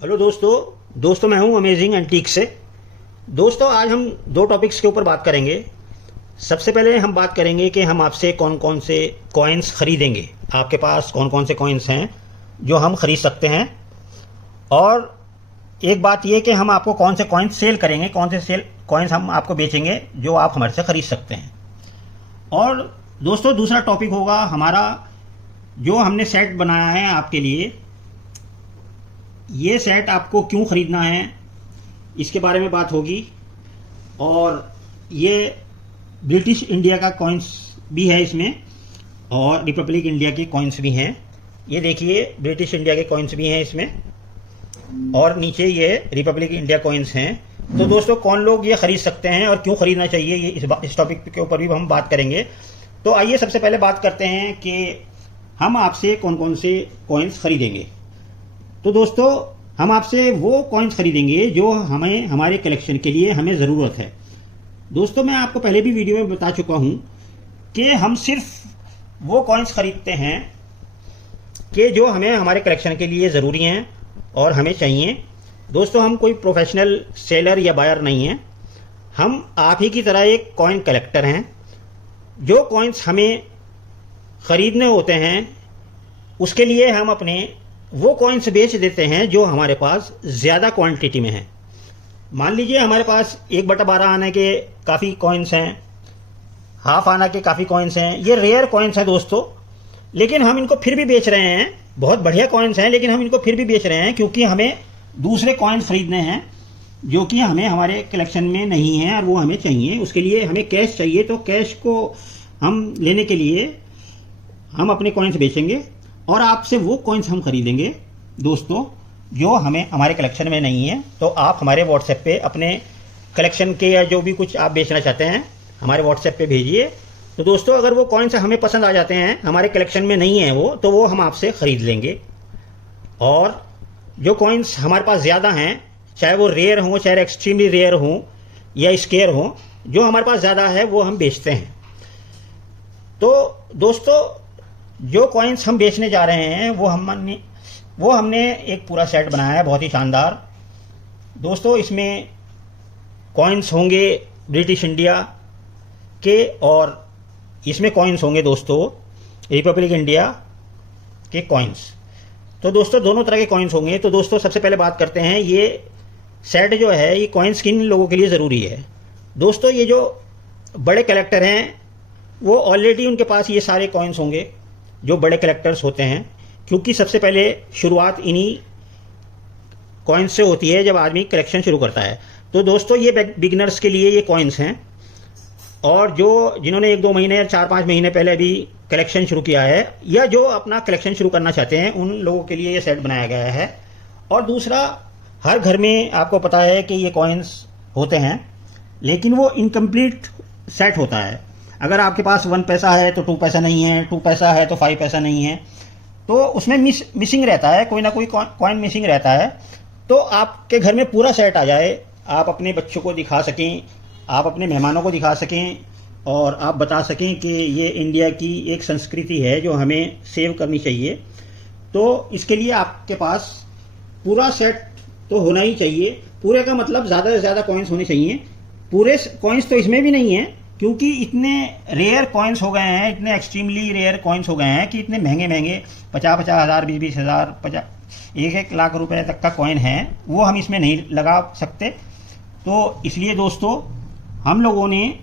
Hello दोस्तों मैं हूं अमेजिंग एंटीक से। दोस्तों आज हम दो टॉपिक्स के ऊपर बात करेंगे। सबसे पहले हम बात करेंगे कि हम आपसे कौन कौन से कॉइन्स खरीदेंगे, आपके पास कौन कौन से कॉइन्स हैं जो हम खरीद सकते हैं। और एक बात ये कि हम आपको कौन से कॉइन्स सेल करेंगे, कौन से सेल कॉइन्स हम आपको बेचेंगे जो आप हमारे से खरीद सकते हैं। और दोस्तों दूसरा टॉपिक होगा हमारा जो हमने सेट बनाया है आपके लिए। ये सेट आपको क्यों खरीदना है इसके बारे में बात होगी। और ये ब्रिटिश इंडिया का कॉइन्स भी है इसमें और रिपब्लिक इंडिया के कॉइन्स भी हैं। ये देखिए ब्रिटिश इंडिया के कॉइन्स भी हैं इसमें और नीचे ये रिपब्लिक इंडिया कॉइन्स हैं। तो दोस्तों कौन लोग ये खरीद सकते हैं और क्यों खरीदना चाहिए, ये इस टॉपिक के ऊपर भी हम बात करेंगे। तो आइए सबसे पहले बात करते हैं कि हम आपसे कौन कौन से कॉइन्स खरीदेंगे। तो दोस्तों हम आपसे वो कॉइन्स खरीदेंगे जो हमें हमारे कलेक्शन के लिए हमें ज़रूरत है। दोस्तों मैं आपको पहले भी वीडियो में बता चुका हूं कि हम सिर्फ वो कॉइन्स खरीदते हैं कि जो हमें हमारे कलेक्शन के लिए ज़रूरी हैं और हमें चाहिए। दोस्तों हम कोई प्रोफेशनल सेलर या बायर नहीं हैं, हम आप ही की तरह एक कॉइन कलेक्टर हैं। जो कॉइन्स हमें ख़रीदने होते हैं उसके लिए हम अपने वो कॉइन्स बेच देते हैं जो हमारे पास ज़्यादा क्वांटिटी में हैं। मान लीजिए हमारे पास 1/12 आने के काफ़ी कॉइन्स हैं, हाफ आना के काफ़ी कॉइन्स हैं। ये रेयर कॉइन्स हैं दोस्तों, लेकिन हम इनको फिर भी बेच रहे हैं। बहुत बढ़िया कॉइन्स हैं लेकिन हम इनको फिर भी बेच रहे हैं क्योंकि हमें दूसरे कॉइन्स खरीदने हैं जो कि हमें हमारे कलेक्शन में नहीं हैं और वो हमें चाहिए। उसके लिए हमें कैश चाहिए, तो कैश को हम लेने के लिए हम अपने कॉइन्स बेचेंगे और आपसे वो कॉइन्स हम खरीदेंगे दोस्तों जो हमें हमारे कलेक्शन में नहीं है। तो आप हमारे व्हाट्सएप पे अपने कलेक्शन के या जो भी कुछ आप बेचना चाहते हैं हमारे व्हाट्सएप पे भेजिए। तो दोस्तों अगर वो कॉइन्स हमें पसंद आ जाते हैं, हमारे कलेक्शन में नहीं है वो, तो वो हम आपसे ख़रीद लेंगे। और जो कॉइन्स हमारे पास ज़्यादा हैं, चाहे वो रेयर हों चाहे एक्सट्रीमली रेयर हों या स्केयर हों, जो हमारे पास ज़्यादा है वो हम बेचते हैं। तो दोस्तों जो कॉइन्स हम बेचने जा रहे हैं वो हमने एक पूरा सेट बनाया है, बहुत ही शानदार। दोस्तों इसमें कॉइन्स होंगे ब्रिटिश इंडिया के और इसमें कॉइन्स होंगे दोस्तों रिपब्लिक इंडिया के कॉइन्स। तो दोस्तों दोनों तरह के कॉइन्स होंगे। तो दोस्तों सबसे पहले बात करते हैं ये सेट जो है, ये कॉइन्स किन लोगों के लिए ज़रूरी है। दोस्तों ये जो बड़े कलेक्टर हैं वो ऑलरेडी उनके पास ये सारे कॉइन्स होंगे जो बड़े कलेक्टर्स होते हैं, क्योंकि सबसे पहले शुरुआत इन्हीं कॉइन्स से होती है जब आदमी कलेक्शन शुरू करता है। तो दोस्तों ये बिगिनर्स के लिए ये कॉइन्स हैं और जो जिन्होंने 1-2 महीने या 4-5 महीने पहले अभी कलेक्शन शुरू किया है या जो अपना कलेक्शन शुरू करना चाहते हैं उन लोगों के लिए ये सेट बनाया गया है। और दूसरा, हर घर में आपको पता है कि ये कॉइन्स होते हैं लेकिन वो इनकम्प्लीट सेट होता है। अगर आपके पास 1 पैसा है तो 2 पैसा नहीं है, 2 पैसा है तो 5 पैसा नहीं है, तो उसमें मिसिंग रहता है, कोई ना कोई कॉइन मिसिंग रहता है। तो आपके घर में पूरा सेट आ जाए, आप अपने बच्चों को दिखा सकें, आप अपने मेहमानों को दिखा सकें और आप बता सकें कि ये इंडिया की एक संस्कृति है जो हमें सेव करनी चाहिए। तो इसके लिए आपके पास पूरा सेट तो होना ही चाहिए। पूरे का मतलब ज़्यादा से ज़्यादा कॉइन्स होने चाहिए। पूरे कॉइन्स तो इसमें भी नहीं है क्योंकि इतने रेयर कॉइन्स हो गए हैं, इतने एक्सट्रीमली रेयर कॉइन्स हो गए हैं कि इतने महंगे महंगे 50-50 हज़ार, 20-20 हज़ार, 1-1 लाख रुपए तक का कॉइन है, वो हम इसमें नहीं लगा सकते। तो इसलिए दोस्तों हम लोगों ने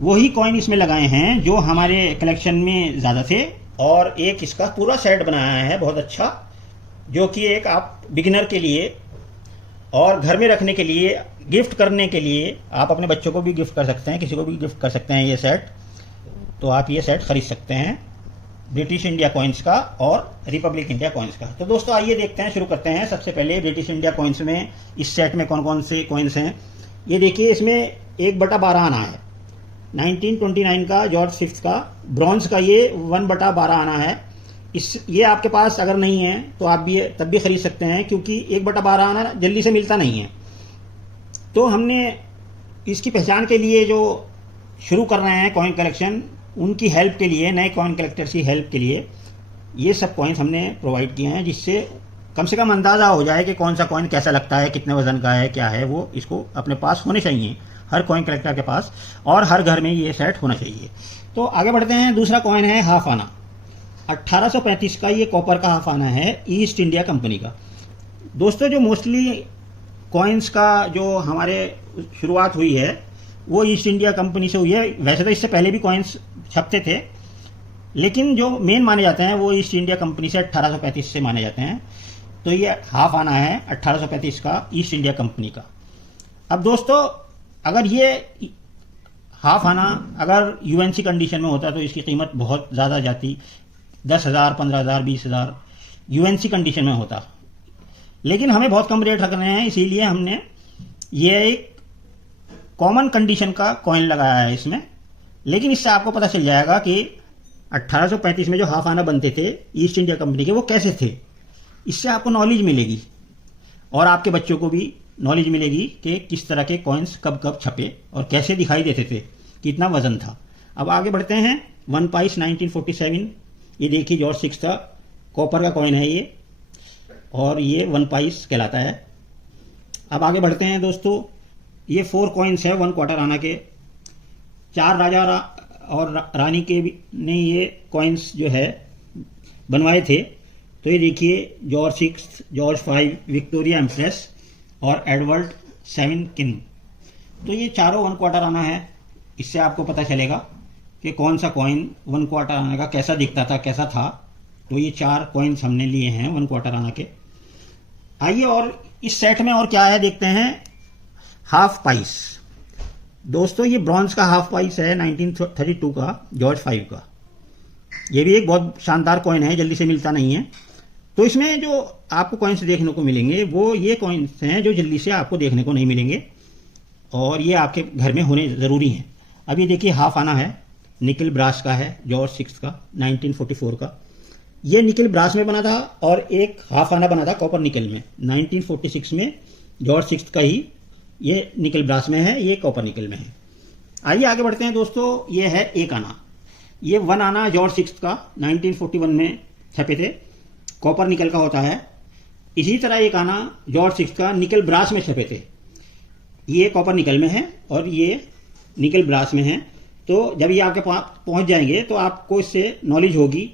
वही कॉइन इसमें लगाए हैं जो हमारे कलेक्शन में ज़्यादा थे और एक इसका पूरा सेट बनाया है बहुत अच्छा, जो कि एक आप बिगिनर के लिए और घर में रखने के लिए, गिफ्ट करने के लिए, आप अपने बच्चों को भी गिफ्ट कर सकते हैं, किसी को भी गिफ्ट कर सकते हैं ये सेट। तो आप ये सेट खरीद सकते हैं ब्रिटिश इंडिया कॉइन्स का और रिपब्लिक इंडिया कॉइन्स का। तो दोस्तों आइए देखते हैं, शुरू करते हैं। सबसे पहले ब्रिटिश इंडिया कॉइन्स में इस सेट में कौन कौन से कॉइन्स हैं ये देखिए। इसमें 1/12 आना है, 1929 का जॉर्ज फिफ्थ का ब्रॉन्ज का ये 1/12 आना है। ये आपके पास अगर नहीं है तो आप भी तब भी खरीद सकते हैं क्योंकि 1/12 आना जल्दी से मिलता नहीं है। तो हमने इसकी पहचान के लिए जो शुरू कर रहे हैं कॉइन कलेक्शन, उनकी हेल्प के लिए, नए कॉइन कलेक्टर्स की हेल्प के लिए ये सब कॉइन्स हमने प्रोवाइड किए हैं जिससे कम से कम अंदाज़ा हो जाए कि कौन सा कॉइन कैसा लगता है, कितने वजन का है, क्या है, वो इसको अपने पास होने चाहिए हर कॉइन कलेक्टर के पास, और हर घर में ये सेट होना चाहिए। तो आगे बढ़ते हैं। दूसरा कॉइन है हाफ आना। 1835 का ये कॉपर का हाफ आना है, ईस्ट इंडिया कंपनी का। दोस्तों, जो मोस्टली कॉइन्स का जो हमारे शुरुआत हुई है वो ईस्ट इंडिया कंपनी से हुई है। वैसे तो इससे पहले भी कॉइन्स छपते थे, लेकिन जो मेन माने जाते हैं वो ईस्ट इंडिया कंपनी से 1835 से माने जाते हैं। तो ये हाफ आना है 1835 का, ईस्ट इंडिया कंपनी का। अब दोस्तों, अगर ये हाफ आना अगर यूएनसी कंडीशन में होता तो इसकी कीमत बहुत ज़्यादा जाती, 10,000, 15,000, 20,000 यूएनसी कंडीशन में होता। लेकिन हमें बहुत कम रेट रखने हैं, इसीलिए हमने ये एक कॉमन कंडीशन का कॉइन लगाया है इसमें। लेकिन इससे आपको पता चल जाएगा कि 1835 में जो हाफ आना बनते थे ईस्ट इंडिया कंपनी के, वो कैसे थे। इससे आपको नॉलेज मिलेगी और आपके बच्चों को भी नॉलेज मिलेगी कि किस तरह के कॉइन्स कब कब छपे और कैसे दिखाई देते थे, कितना वजन था। अब आगे बढ़ते हैं। 1 पाइस 1947, ये देखिए जॉर्ज 6 का कॉपर का कॉइन है ये, और ये 1 पाइस कहलाता है। अब आगे बढ़ते हैं दोस्तों। ये 4 कॉइन्स है 1 क्वार्टर आना के। 4 राजा और रानी के ने ये कॉइन्स जो है बनवाए थे। तो ये देखिए जॉर्ज 6, जॉर्ज 5, विक्टोरिया एम्प्रेस और एडवर्ड 7 किंग। तो ये चारों 1 क्वार्टर आना है। इससे आपको पता चलेगा कि कौन सा कॉइन 1 क्वार्टर आना का कैसा दिखता था, कैसा था। तो ये 4 कॉइन्स हमने लिए हैं 1 क्वार्टर आना के। आइए और इस सेट में और क्या है देखते हैं। Half price. दोस्तों, ये ब्रॉन्ज का हाफ पाइस है 1932 का, जॉर्ज 5 का। ये भी एक बहुत शानदार कॉइन है, जल्दी से मिलता नहीं है। तो इसमें जो आपको कॉइन्स देखने को मिलेंगे वो ये कॉइन्स हैं जो जल्दी से आपको देखने को नहीं मिलेंगे, और ये आपके घर में होने ज़रूरी हैं। अब ये देखिए हाफ आना है, निकल ब्रास का है, जॉर्ज 6 का, 1944 का। ये निकल ब्रास में बना था, और एक हाफ आना बना था कॉपर निकल में 1946 में, जॉर्ज 6 का ही। ये निकल ब्रास में है, ये कॉपर निकल में है। आइए आगे बढ़ते हैं दोस्तों। ये है 1 आना। ये 1 आना जॉर्ज 6 का 1941 में छपे थे, कॉपर निकल का होता है। इसी तरह 1 आना जॉर्ज 6 का निकल ब्रास में छपे थे। ये कॉपर निकल में है और ये निकल ब्रास में है। तो जब ये आपके पास पहुंच जाएंगे तो आपको इससे नॉलेज होगी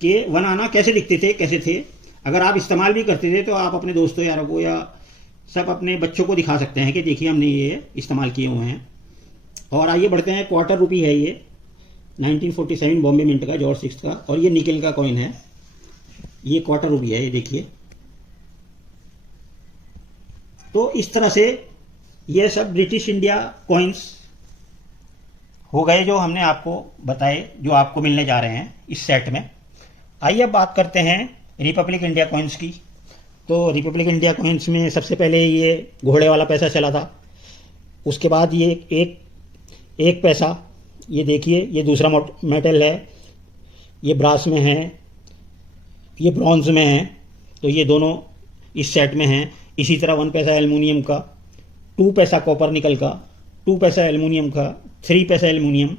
कि 1 आना कैसे दिखते थे, कैसे थे। अगर आप इस्तेमाल भी करते थे तो आप अपने दोस्तों यारों को या सब अपने बच्चों को दिखा सकते हैं कि देखिए हमने ये इस्तेमाल किए हुए हैं। और आइए बढ़ते हैं। क्वार्टर रुपी है ये 1947 बॉम्बे मिंट का, जॉर्ज 6 का, और ये निकल का कॉइन है। ये क्वार्टर रुपी है, ये देखिए। तो इस तरह से ये सब ब्रिटिश इंडिया कॉइन्स हो गए जो हमने आपको बताए, जो आपको मिलने जा रहे हैं इस सेट में। आइए अब बात करते हैं रिपब्लिक इंडिया कॉइन्स की। तो रिपब्लिक इंडिया कॉइन्स में सबसे पहले ये घोड़े वाला पैसा चला था। उसके बाद ये एक पैसा, ये देखिए, ये दूसरा मेटल है, ये ब्रास में है, ये ब्रॉन्ज में है। तो ये दोनों इस सेट में हैं। इसी तरह 1 पैसा एल्युमिनियम का, 2 पैसा कॉपर निकल का, 2 पैसा एल्युमिनियम का, 3 पैसा एल्युमिनियम।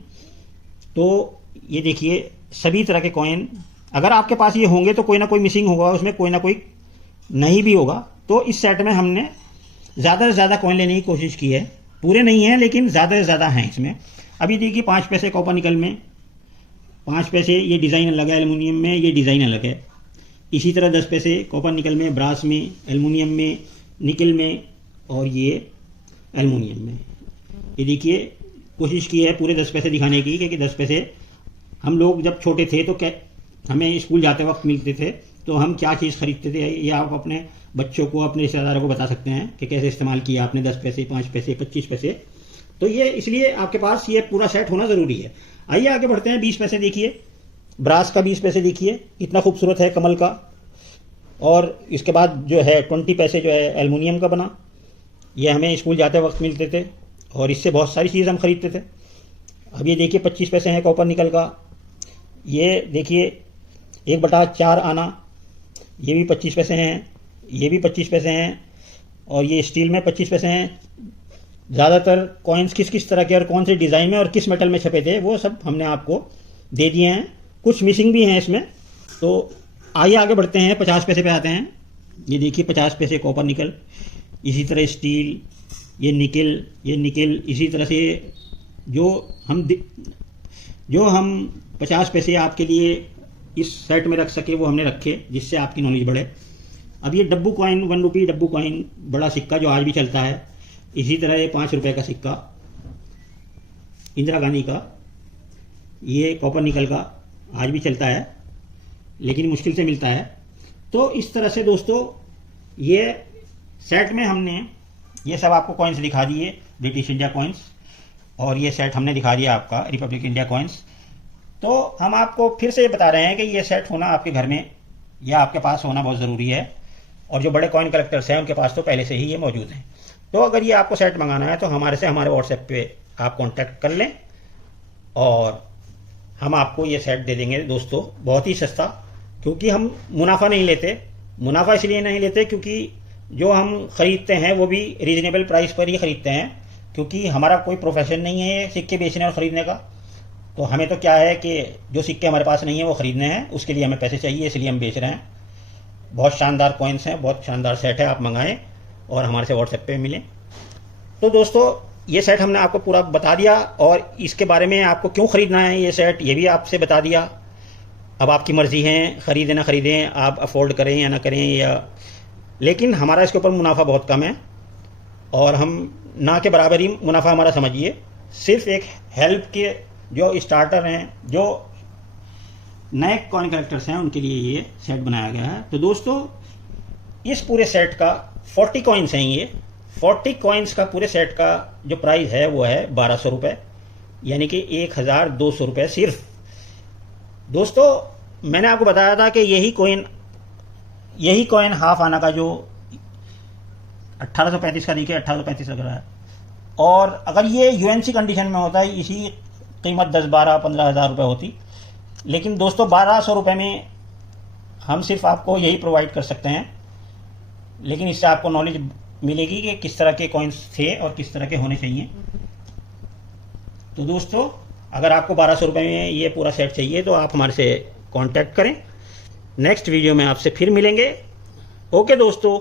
तो ये देखिए सभी तरह के कॉइन अगर आपके पास ये होंगे तो कोई ना कोई मिसिंग होगा, उसमें कोई ना कोई नहीं भी होगा। तो इस सेट में हमने ज़्यादा से ज़्यादा कॉइन लेने की कोशिश की है। पूरे नहीं हैं लेकिन ज़्यादा से ज़्यादा हैं इसमें। अभी देखिए 5 पैसे कॉपर निकल में, 5 पैसे ये डिज़ाइन अलग है, एल्युमिनियम में ये डिज़ाइन अलग है। इसी तरह 10 पैसे कॉपर निकल में, ब्रास में, एल्युमिनियम में, निकल में, और ये एल्युमिनियम में। ये देखिए कोशिश की है पूरे 10 पैसे दिखाने की, क्योंकि 10 पैसे हम लोग जब छोटे थे तो क्या हमें स्कूल जाते वक्त मिलते थे, तो हम क्या चीज़ खरीदते थे, ये आप अपने बच्चों को, अपने रिश्तेदारों को बता सकते हैं कि कैसे इस्तेमाल किया आपने 10 पैसे, 5 पैसे, 25 पैसे। तो ये इसलिए आपके पास ये पूरा सेट होना ज़रूरी है। आइए आगे बढ़ते हैं। 20 पैसे देखिए, ब्रास का 20 पैसे देखिए, इतना खूबसूरत है कमल का। और इसके बाद जो है 20 पैसे जो है एल्युमिनियम का बना, ये हमें स्कूल जाते वक्त मिलते थे और इससे बहुत सारी चीज़ हम खरीदते थे। अब ये देखिए 25 पैसे हैं कॉपर निकल का। ये देखिए 1/4 आना, ये भी 25 पैसे हैं, ये भी 25 पैसे हैं, और ये स्टील में 25 पैसे हैं। ज़्यादातर कॉइन्स किस किस तरह के और कौन से डिज़ाइन में और किस मेटल में छपे थे वो सब हमने आपको दे दिए हैं। कुछ मिसिंग भी हैं इसमें। तो आइए आगे बढ़ते हैं। 50 पैसे पे आते हैं। ये देखिए 50 पैसे कॉपर निकल, इसी तरह स्टील, ये निकल, इसी तरह से जो हम 50 पैसे आपके लिए इस सेट में रख सके वो हमने रखे, जिससे आपकी नॉलेज बढ़े। अब ये डब्बू कॉइन, 1 रुपी डब्बू कॉइन, बड़ा सिक्का जो आज भी चलता है। इसी तरह ये 5 रुपये का सिक्का इंदिरा गांधी का, ये कॉपर निकल का, आज भी चलता है लेकिन मुश्किल से मिलता है। तो इस तरह से दोस्तों ये सेट में हमने ये सब आपको कॉइन्स दिखा दिए, ब्रिटिश इंडिया कॉइन्स, और ये सेट हमने दिखा दिया आपका रिपब्लिक इंडिया कॉइन्स। तो हम आपको फिर से बता रहे हैं कि ये सेट होना आपके घर में या आपके पास होना बहुत ज़रूरी है, और जो बड़े कॉइन कलेक्टर्स हैं उनके पास तो पहले से ही ये मौजूद हैं। तो अगर ये आपको सेट मंगाना है तो हमारे व्हाट्सएप पे आप कांटेक्ट कर लें और हम आपको ये सेट दे देंगे दोस्तों, बहुत ही सस्ता। क्योंकि हम मुनाफा नहीं लेते, मुनाफा इसलिए नहीं लेते क्योंकि जो हम खरीदते हैं वो भी रीजनेबल प्राइस पर ही खरीदते हैं, क्योंकि हमारा कोई प्रोफेशन नहीं है ये सिक्के बेचने और ख़रीदने का। तो हमें तो क्या है कि जो सिक्के हमारे पास नहीं है वो ख़रीदने हैं, उसके लिए हमें पैसे चाहिए, इसलिए हम बेच रहे हैं। बहुत शानदार कॉइन्स हैं, बहुत शानदार सेट है, आप मंगाएं और हमारे से व्हाट्सएप पे मिलें। तो दोस्तों ये सेट हमने आपको पूरा बता दिया, और इसके बारे में आपको क्यों ख़रीदना है ये सेट ये भी आपसे बता दिया। अब आपकी मर्ज़ी है, ख़रीदें ना ख़रीदें, आप अफोर्ड करें या ना करें, या लेकिन हमारा इसके ऊपर मुनाफा बहुत कम है, और हम ना के बराबर ही मुनाफा हमारा समझिए। सिर्फ एक हेल्प के जो स्टार्टर हैं, जो नए कॉइन कलेक्टर्स हैं, उनके लिए ये सेट बनाया गया है। तो दोस्तों इस पूरे सेट का 40 कॉइन्स हैं, ये 40 कॉइन्स का पूरे सेट का जो प्राइस है वो है 1200 रुपये, यानी कि 1200 रुपये सिर्फ। दोस्तों मैंने आपको बताया था कि यही कॉइन हाफ आना का जो 1835 का देखिए, 1835 लग रहा है, और अगर ये यूएनसी कंडीशन में होता है इसी कीमत 10, 12, 15 हज़ार रुपये होती। लेकिन दोस्तों 1200 रुपये में हम सिर्फ आपको यही प्रोवाइड कर सकते हैं, लेकिन इससे आपको नॉलेज मिलेगी कि किस तरह के कॉइन्स थे और किस तरह के होने चाहिए। तो दोस्तों अगर आपको 1200 रुपये में ये पूरा सेट चाहिए तो आप हमारे से कांटेक्ट करें। नेक्स्ट वीडियो में आपसे फिर मिलेंगे। ओके दोस्तों।